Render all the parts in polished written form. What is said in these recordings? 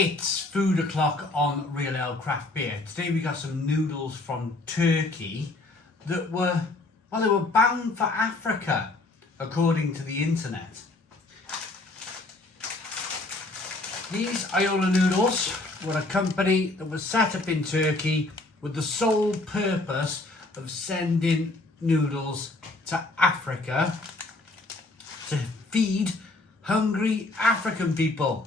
It's food o'clock on Real Ale Craft Beer. Today we got some noodles from Turkey that were, well, they were bound for Africa, according to the internet. These Ayoola noodles were a company that was set up in Turkey with the sole purpose of sending noodles to Africa to feed hungry African people.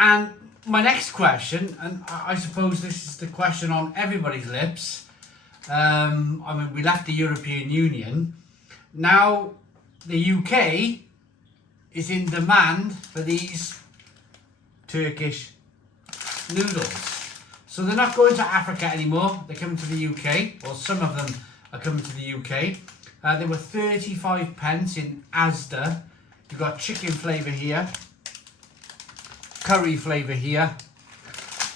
And my next question, and I suppose this is the question on everybody's lips, I mean, we left the European Union. Now the UK is in demand for these Turkish noodles. So they're not going to Africa anymore, they're coming to the UK, or some of them are coming to the UK. They were 35 pence in Asda. You've got chicken flavour here, curry flavour here.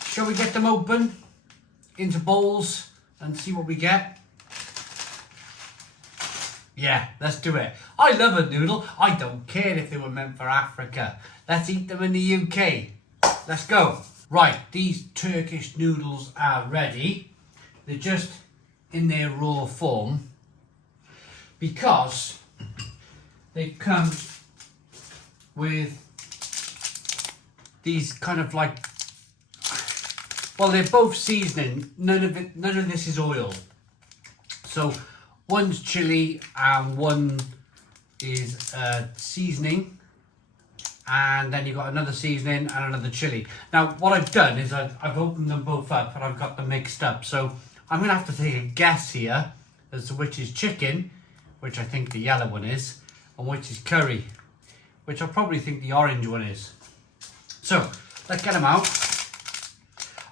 Shall we get them open into bowls and see what we get? Yeah, let's do it. I love a noodle. I don't care if they were meant for Africa. Let's eat them in the UK. Let's go. Right, these Turkish noodles are ready. They're just in their raw form because they come with these kind of like, well, they're both seasoning. None of this is oil. So one's chili and one is seasoning, and then you've got another seasoning and another chili. Now what I've done is I've opened them both up and I've got them mixed up. So I'm gonna have to take a guess here as to which is chicken, which I think the yellow one is, and which is curry, which I probably think the orange one is. So let's get them out.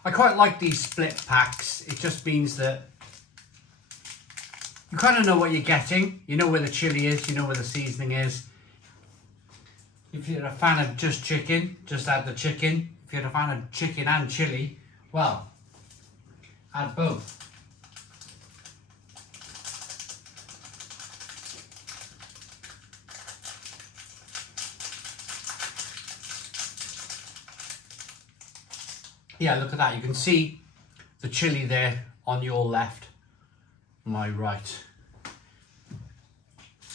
I quite like these split packs. It just means that you kind of know what you're getting. You know where the chili is, you know where the seasoning is. If you're a fan of just chicken, just add the chicken. If you're a fan of chicken and chili, well, add both. Yeah, look at that. You can see the chili there on your left, my right.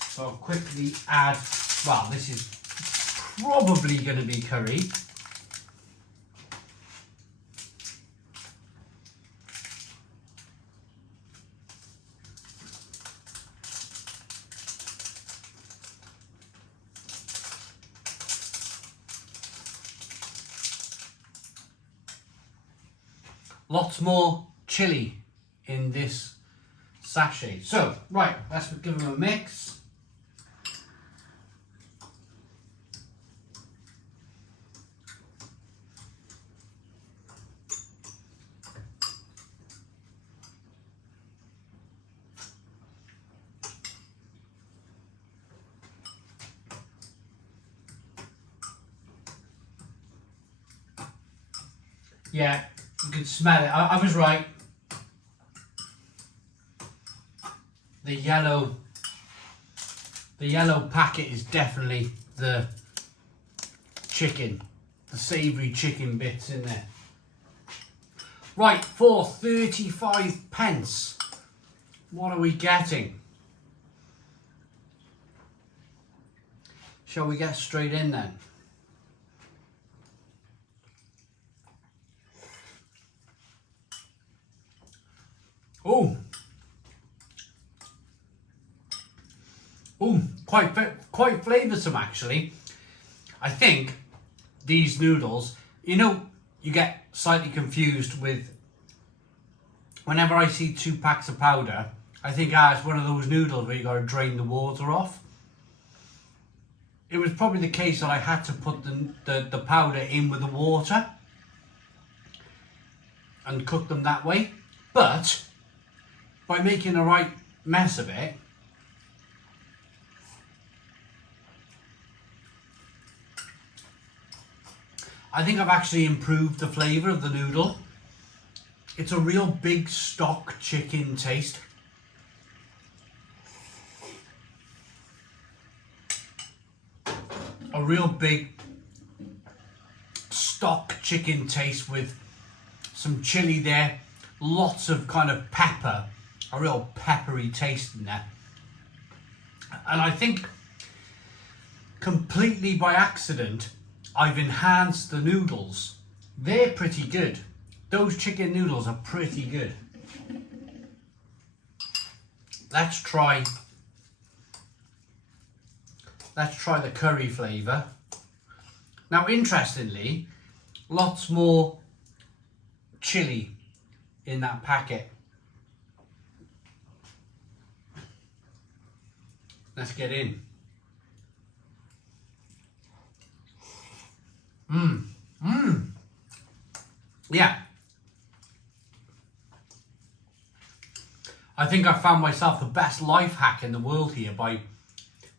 So I'll quickly add, well, this is probably going to be curry. Lots more chili in this sachet. So, right, let's give them a mix. Yeah. You can smell it. I was right. The yellow packet is definitely the chicken, the savoury chicken bits in there. Right, for 35 pence, what are we getting? Shall we get straight in then? Oh, quite flavoursome actually. I think these noodles, you know, you get slightly confused with, whenever I see 2 packs of powder, I think, it's one of those noodles where you got to drain the water off. It was probably the case that I had to put the powder in with the water and cook them that way, but by making the right mess of it, I think I've actually improved the flavour of the noodle. It's a real big stock chicken taste. A real big stock chicken taste with some chili there, lots of kind of pepper, a real peppery taste in there. And I think completely by accident I've enhanced the noodles. They're pretty good. Those chicken noodles are pretty good. Let's try the curry flavour. Now interestingly, lots more chili in that packet. Let's get in. Yeah. I think I found myself the best life hack in the world here by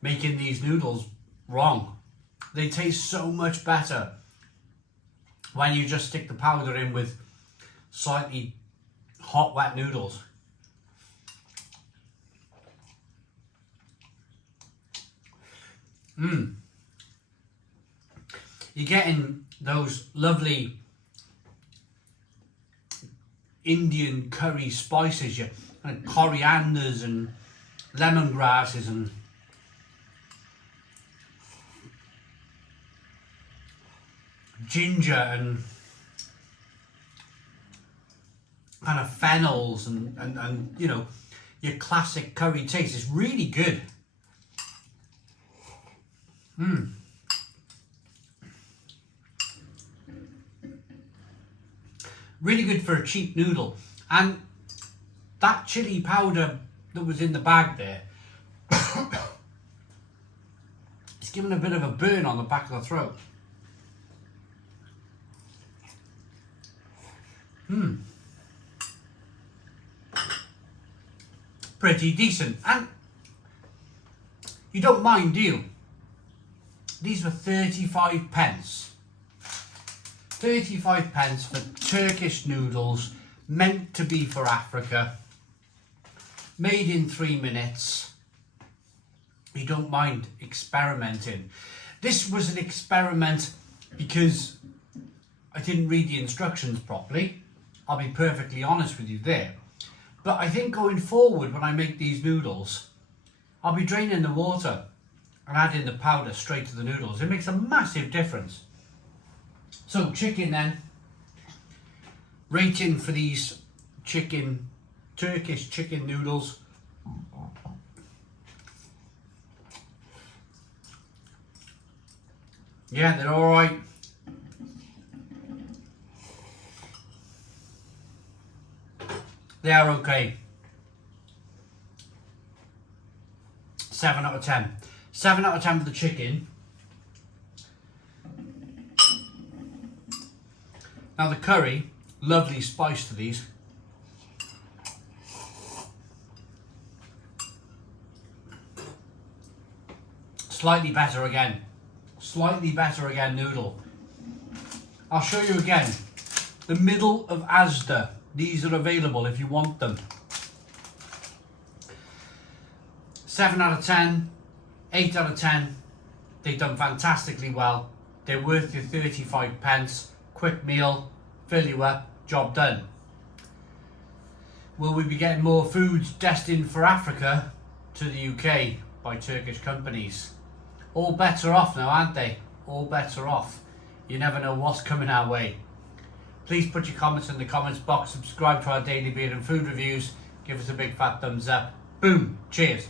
making these noodles wrong. They taste so much better when you just stick the powder in with slightly hot, wet noodles. You're getting those lovely Indian curry spices, your kind of corianders and lemongrasses and ginger and kind of fennels and you know, your classic curry taste. It's really good. Really good for a cheap noodle. And that chili powder that was in the bag there, it's given a bit of a burn on the back of the throat. Pretty decent. And you don't mind, do you? These were 35 pence. 35 pence for Turkish noodles, meant to be for Africa, made in 3 minutes. You don't mind experimenting. This was an experiment because I didn't read the instructions properly. I'll be perfectly honest with you there. But I think going forward, when I make these noodles, I'll be draining the water and adding the powder straight to the noodles. It makes a massive difference. So chicken then, rating for these Turkish chicken noodles. Yeah, they're all right. They are okay. 7 out of 10. 7 out of 10 for the chicken. Now the curry, lovely spice to these. Slightly better again. Slightly better again noodle. I'll show you again. The middle of Asda. These are available if you want them. 7 out of 10. 8 out of 10. They've done fantastically well. They're worth your 35 pence. Quick meal, fill you up, job done. Will we be getting more foods destined for Africa to the UK by Turkish companies? All better off now, aren't they? All better off. You never know what's coming our way. Please put your comments in the comments box, subscribe to our daily beer and food reviews, give us a big fat thumbs up. Boom, cheers.